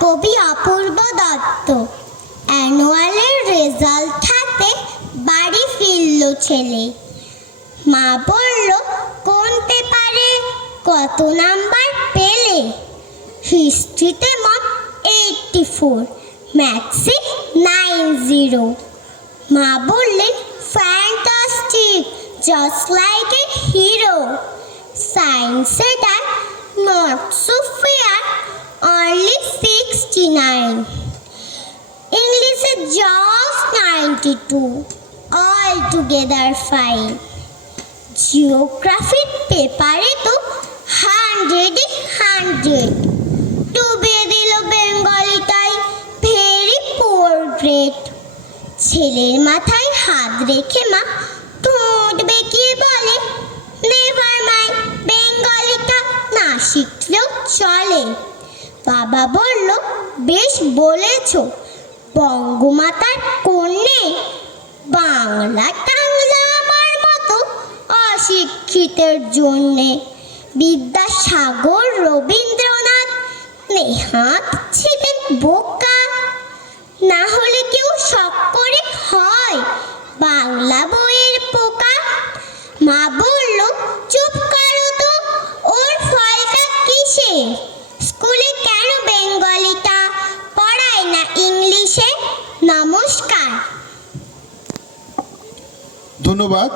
কবি অপূর্ব দত্ত। অ্যানুয়ালের রেজাল্ট হাতে বাড়ি ফিরল ছেলে। মা বলল, কোন পেপারে কত নাম্বার পেলে? হিস্ট্রিতে মত এইটটি ফোর, ম্যাথসে নাইন জিরো। মা বললেন, fantastic, just like a hero. সায়েন্সে তার not so fair only sixty nine ইংলিশে just ninety two all together fine জিওগ্রাফির পেপারে তো হান্ড্রেডে হান্ড্রেড ডুবিয়ে দিল বেঙ্গলিটাই ভেরি পোর গ্রেড ছেলের মাথায় হাত রেখে মা ঠোঁট বেঁকিয়ে বলে নেভার মাই বেঙ্গলিটা না শিখলেও চলে বাবা বলল বেশ বলেছ। বঙ্গমাতার কন্যে বাংলা টাংলা আমার মতো অশিক্ষিতের জন্যে। বিদ্যাসাগর, রবীন্দ্রনাথ, নেহাত ছিলেন বোকা। না হলে কেউ শখ করে হয় বাংলা বইয়ের পোকা। মা বলল, চুপ করো তো, ওর ফলটা কিসে নমস্কার। ধন্যবাদ।